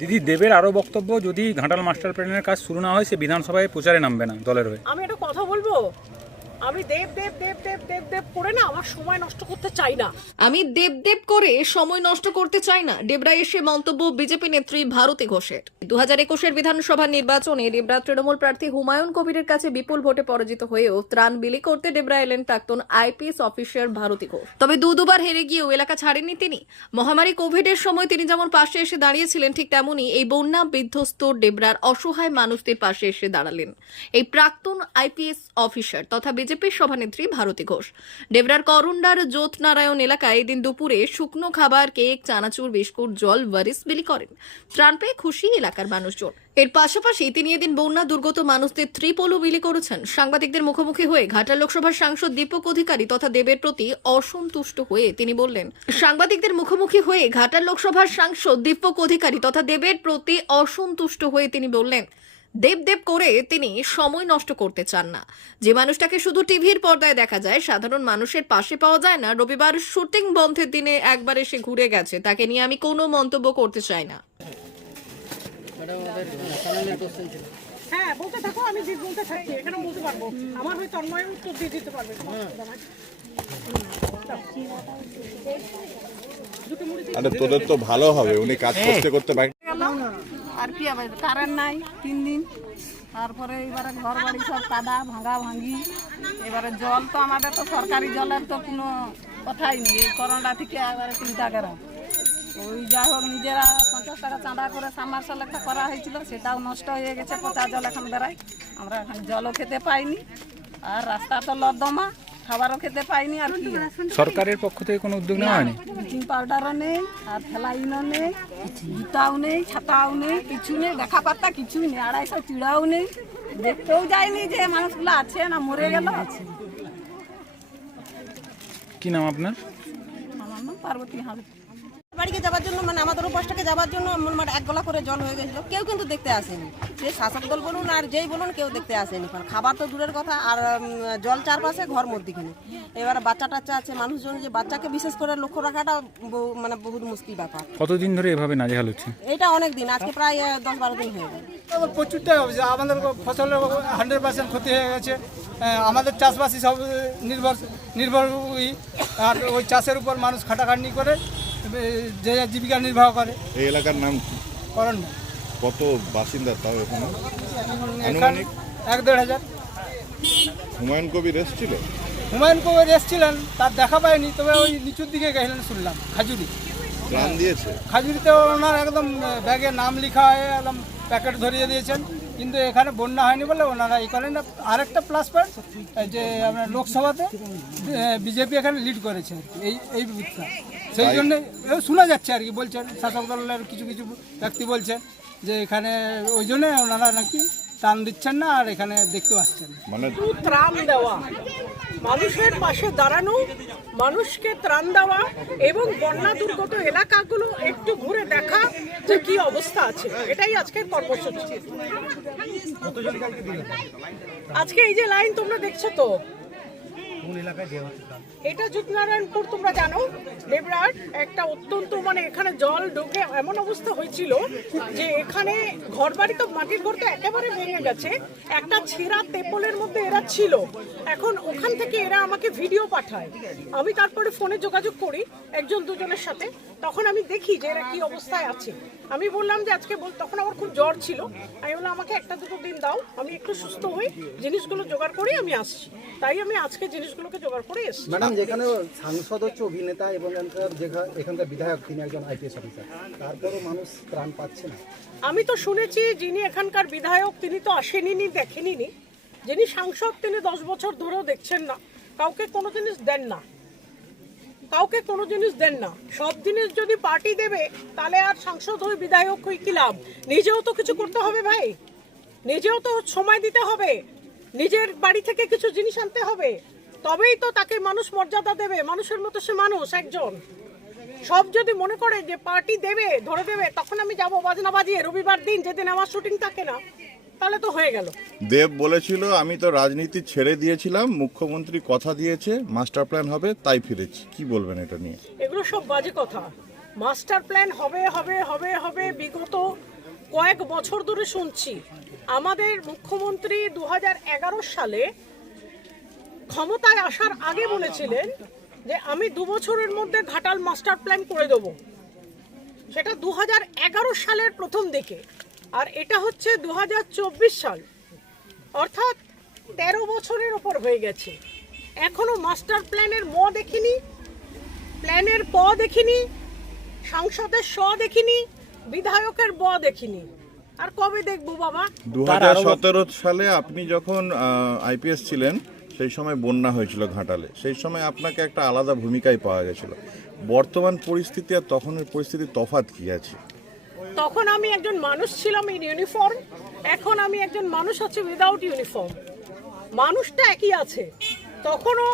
দিদি দেবের আরও বক্তব্য, যদি ঘাটাল মাস্টার প্ল্যানের কাজ শুরু না হয়, সে বিধানসভায় প্রচারে নামবে না দলের হয়ে। আমি একটা কথা বলব? আমি দেব দেব দেব দেব দেব দেব করে না আমার সময় নষ্ট করতে চাই না। আমি দেব দেব করে সময় নষ্ট করতে চাই না। ডেবরা এসে মন্তব্য বিজেপি নেত্রী ভারতী ঘোষের। দু হাজার একুশের বিধানসভা নির্বাচনে ডেবরা তৃণমূল প্রার্থী হুমায়ুন কবিরের কাছে বিপুল ভোটে পরাজিত হয়েও ত্রাণ বিলি করতে ডেবরা এলেন প্রাক্তন আইপিএস অফিসার ভারতী ঘোষ। তবে দু দুবার হেরে গিয়েও এলাকা ছাড়েননি তিনি। মহামারী কোভিডের সময় তিনি যেমন পাশে এসে দাঁড়িয়েছিলেন, ঠিক তেমনই এই বন্যা বিধ্বস্ত ডেবরার অসহায় মানুষদের পাশে এসে দাঁড়ালেন। এই প্রাক্তন আইপিএস অফিসার তথা বিজেপির সভানেত্রী ভারতী ঘোষ। ডেবরার করুন্ডার জ্যোৎ নারায়ণ এলাকায় এদিন দুপুরে শুকনো খাবার, কেক, চানাচুর, বিস্কুট, জল ওয়ারিস বিলি করেন। ত্রাণ পেয়ে খুশি এলাকার মানুষজন। এর পাশাপাশি তিনি এদিন বন্যা দুর্গত মানুষদের ত্রিপলও বিলি করেছেন। সাংবাদিকদের মুখোমুখি হয়ে ঘাটাল লোকসভার সাংসদ দীপক অধিকারী তথা দেবের প্রতি অসন্তুষ্ট হয়ে তিনি বললেন, সাংবাদিকদের মুখোমুখি হয়ে ঘাটাল লোকসভার সাংসদ দীপক অধিকারী তথা দেবের প্রতি অসন্তুষ্ট হয়ে তিনি বললেন দেব দেব করে তিনি সময় নষ্ট করতে চান না। যে মানুষটাকে শুধু টিভির পর্দায় দেখা যায় সাধারণ মানুষের পাশে পাওয়া যায় না। রবিবার শুটিং বন্ধের দিনে একবার এসে ঘুরে গেছে। তাকে নিয়ে আমি কোনো মন্তব্য করতে চাই না। হ্যাঁ বলতে থাকো আমি যে বলতে থাকি এখানে বলতে পারব। আমার হয়তো তন্ময় উত্তর দিয়ে দিতে পারবে। কোনো অসুবিধা নাই। দুটো মুড়ি দিই। আরে তোদের তো ভালো হবে উনি কাজ করতে করতে গেল আর কি হবে কারেন্ট নাই, তিন দিন। তারপরে এবারে ঘর বাড়ি সব কাদা, ভাঙা ভাঙি। এবারে জল তো আমাদের তো সরকারি জলের তো কোনো কথাই নেই। এই করোনা থেকে এবারে চিন্তা করা। ওই যাই হোক, নিজেরা পঞ্চাশ টাকা চাঁদা করে সামারসাল একটা করা হয়েছিল, সেটাও নষ্ট হয়ে গেছে, পচা জল এখন বেড়ায়। আমরা এখন জলও খেতে পাইনি। আর রাস্তা তো লর্দমা খাবারও খেতে পাইনি আর কি। সরকারের পক্ষ থেকে কোনো উদ্যোগ নেওয়া হয়নি? ব্লিচিং পাউডারও নেই আর ফেলাইনও নেই জুতাও নেই ছাতাও নেই কিছু নেই দেখা পাত্তা কিছুই নেই আড়াইশো চিড়াও নেই। দেখতেও যায়নি যে মানুষগুলো আছে না মরে গেল। আছে কি নাম আপনার? আমার নাম পার্বতী হাল বাড়িকে যাওয়ার জন্য মানে আমাদের পাশটাকে যাওয়ার জন্য মানে এক গলা করে জল হয়ে গেছিল। কেউ কিন্তু দেখতে আসেনি। যে শাসক দল বলুন আর যেই বলুন কেউ দেখতে আসেনি। কারণ খাবার তো দূরের কথা আর জল চারপাশে ঘর মধ্যিখানে। এবারে বাচ্চা টাচ্চা আছে মানুষজন যে বাচ্চাকে বিশেষ করে লক্ষ্য রাখাটা বহু- মানে বহুত মুশকিল ব্যাপার। কতদিন ধরে এভাবে নাজেহাল হচ্ছে? এটা অনেক দিন আজকে প্রায় দশ বারো দিন হয়ে গেল। প্রচুরটাই অবস্থা আমাদের ফসলের হান্ড্রেড পার্সেন্ট ক্ষতি হয়ে গেছে। আমাদের চাষবাসই সব নির্ভর নির্ভর ওই আর ওই চাষের উপর মানুষ খাটাখাটনি করে যে যার জীবিকা নির্বাহ করে। এই এলাকার নাম কি? কত বাসিন্দা তাও এখানে? আনুমানিক? এক দেড় হাজার। হুমায়ুন কবির এসেছিল? হুমায়ুন কবির এসেছিলেন তার দেখা পায়নি তবে ওই নিচুর দিকে গেছিলেন শুনলাম খাজুরি। ত্রাণ দিয়েছে? খাজুরিতে ওনার একদম ব্যাগে নাম লেখা হয়ে একদম প্যাকেট ধরিয়ে দিয়েছেন। কিন্তু এখানে বন্যা হয়নি বলে ওনারা এই করেন না। আরেকটা প্লাস পয়েন্ট যে আপনার লোকসভাতে বিজেপি এখানে লিড করেছে আর কি, এই এই বুথটা। সেই জন্য শোনা যাচ্ছে আর কি বলছেন শাসক দলের কিছু কিছু ব্যক্তি বলছেন যে এখানে ওই জন্যে ওনারা নাকি টান দিচ্ছেন না আর এখানে দেখতে পাচ্ছেন। মানে ত্রাণ দেওয়া। মানুষের পাশে দাঁড়ানো মানুষকে ত্রাণ দেওয়া এবং বন্যা দুর্গত এলাকাগুলো একটু ঘুরে দেখা যে কি অবস্থা আছে। এটাই আজকের কর্মসূচি। আজকে এই যে লাইন তোমরা দেখছ তো? এটা যুগনারায়ণপুর তোমরা জানো? দেবরার একটা অত্যন্ত মানে এখানে জল ঢুকে এমন অবস্থা হয়েছিল যে এখানে ঘর বাড়ি তো মাটির ঘর তো একেবারে ভেঙে গেছে। একটা ছেঁড়া তেপলের মধ্যে এরা ছিল। এখন ওখান থেকে এরা আমাকে ভিডিও পাঠায়। আমি তারপরে ফোনে যোগাযোগ করি একজন দুজনের সাথে। তখন আমি দেখি যে এরা কি অবস্থায় আছে। আমি বললাম যে আজকে বল তখন আমার খুব জ্বর ছিল। আমি বললাম আমাকে একটা দুটো দিন দাও। আমি একটু সুস্থ হই। জিনিসগুলো জোগাড় করে আমি আসছি। তাই আমি আজকে জিনিসগুলোকে জোগাড় করে এসছি। ম্যাডাম যেখানে সাংসদ হচ্ছে অভিনেতা এবং এখানকার বিধায়ক তিনি একজন আইপিএস অফিসার। তারপরও মানুষ ত্রাণ পাচ্ছে না। আমি তো শুনেছি যিনি এখানকার বিধায়ক তিনি তো আসেনি নি দেখেনি নি। যিনি সাংসদ তিনি দশ বছর ধরেও দেখছেন না। কাউকে কোনো জিনিস দেন না। কাউকে কোনো জিনিস দেন না। সব জিনিস যদি পার্টি দেবে, তাহলে আর সাংসদ হয়ে বিধায়ক হয়ে কি লাভ? নিজেও তো কিছু করতে হবে ভাই। নিজেও তো সময় দিতে হবে। নিজের বাড়ি থেকে কিছু জিনিস আনতে হবে। তবেই তো তাকে মানুষ মর্যাদা দেবে। মানুষের মতো সে মানুষ, একজন। সব যদি মনে করে যে পার্টি দেবে, ধরে দেবে, তখন আমি যাব বাজনা বাজিয়ে। রবিবার দিন যেদিন আমার শুটিং থাকে না তাহলে তো হয়ে গেল। দেব বলেছিল আমি তো রাজনীতি ছেড়ে দিয়েছিলাম মুখ্যমন্ত্রী কথা দিয়েছে মাস্টার প্ল্যান হবে তাই ফিরেছি। কি বলবেন এটা নিয়ে? এগুলো সব বাজে কথা। মাস্টার প্ল্যান হবে হবে হবে হবে বিগত কয়েক বছর ধরে শুনছি। আমাদের মুখ্যমন্ত্রী দু হাজার এগারো সালে ক্ষমতায় আসার আগে বলেছিলেন যে আমি দু বছরের মধ্যে ঘাটাল মাস্টার প্ল্যান করে দেব। সেটা দু হাজার এগারো সালের প্রথম দিকে। আর এটা হচ্ছে দু হাজার চব্বিশ সাল। অর্থাৎ তেরো বছরের ওপর হয়ে গেছে। এখনও মাস্টার প্ল্যানের ম দেখিনি প্ল্যানের প দেখিনি সাংসদের স দেখিনি বিধায়কের ব দেখিনি। আর কবে দেখব বাবা? দু হাজার সতেরো সালে আপনি যখন আইপিএস ছিলেন সেই সময় বন্যা হয়েছিল ঘাটালে। সেই সময় আপনাকে একটা আলাদা ভূমিকায় পাওয়া গেছিল। বর্তমান পরিস্থিতি আর তখনের পরিস্থিতি তফাত কি আছে? তখন আমি একজন মানুষ ছিলাম ইন ইউনিফর্ম এখন আমি একজন মানুষ আছি উইদাউট ইউনিফর্ম মানুষটা একই আছে। তখনও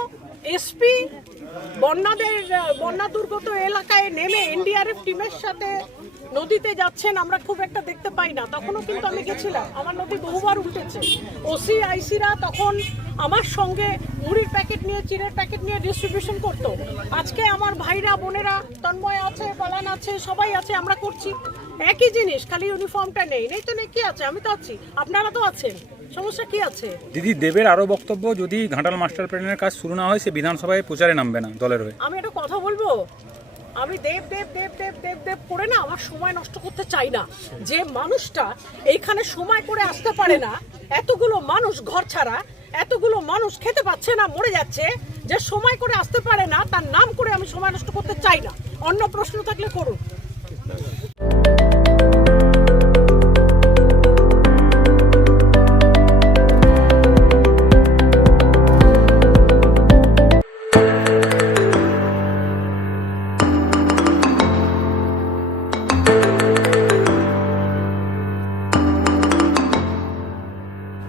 এসপি বন্যাদের, বন্যা দুর্গত এলাকায় নেমে এনডিআরএফ টিমের সাথে নদীতে যাচ্ছেন, আমরা খুব একটা দেখতে পাই না। তখনও কিন্তু আমি গেছিলাম। আমার নদী বহুবার উঠেছে ওসি আইসিরা তখন আমার সঙ্গে মুড়ির প্যাকেট নিয়ে, চিড়ের প্যাকেট নিয়ে ডিস্ট্রিবিউশন করতো। আজকে আমার ভাইরা, বোনেরা, তন্ময় আছে, পলান আছে, সবাই আছে, আমরা করছি। একই জিনিস খালি ইউনিফর্মটা নেই। নেই তো নেই কি আছে? আমি তো আছি। আপনারা তো আছেন। সমস্যা কি আছে? দিদি দেবের আরও বক্তব্য যদি ঘাটাল মাস্টার প্ল্যানের কাজ শুরু না হয় সে বিধানসভায় প্রচারে নামবে না দলের হয়ে। আমি একটা কথা বলব? আমি দেব দেব দেব দেব দেব দেব করে না আমার সময় নষ্ট করতে চাই না। যে মানুষটা এইখানে সময় করে আসতে পারে না এতগুলো মানুষ ঘর ছাড়া এতগুলো মানুষ খেতে পাচ্ছে না মরে যাচ্ছে যে সময় করে আসতে পারে না তার নাম করে আমি সময় নষ্ট করতে চাই না। অন্য প্রশ্ন থাকলে করুন।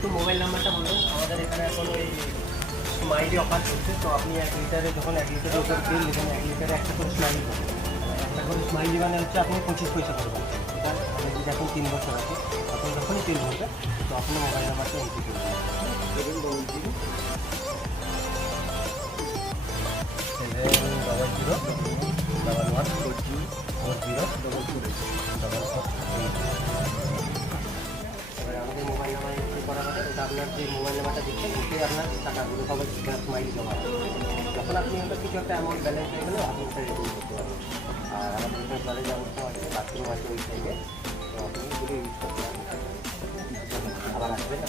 একটু মোবাইল নাম্বারটা বলুন আমাদের এখানে এখন ওই স্মাইলি অফার চলছে, তো আপনি এক লিটারে যখন এক লিটারের উপর নেবেন এক লিটারে একটা করে স্মাইলি একটা করে স্মাইলি মানে হচ্ছে আপনি পঁচিশ পয়সা পাবেন এটা আপনি যদি এখন তিন বছর আছে আপনি যখনই তেল ভরবে তো আপনি মোবাইল নাম্বারটা এন্ট্রি করবেন সেভেন ডবল জিরো যে মোবাইল নাম্বারটা দিচ্ছেন ওটাই আপনার টাকাগুলো সবাই স্মাইলি জমা যখন আপনি ওটা কিছু একটা অ্যামাউন্ট ব্যালেন্স হয়ে গেলে, আপনি ওটা রেডিম করতে আর আমাদের এখানে জলের অবস্থা আছে বাথরুম আছে ওই সাইডে তো আপনি ইউজ করতে পারবেন। আবার আসবেন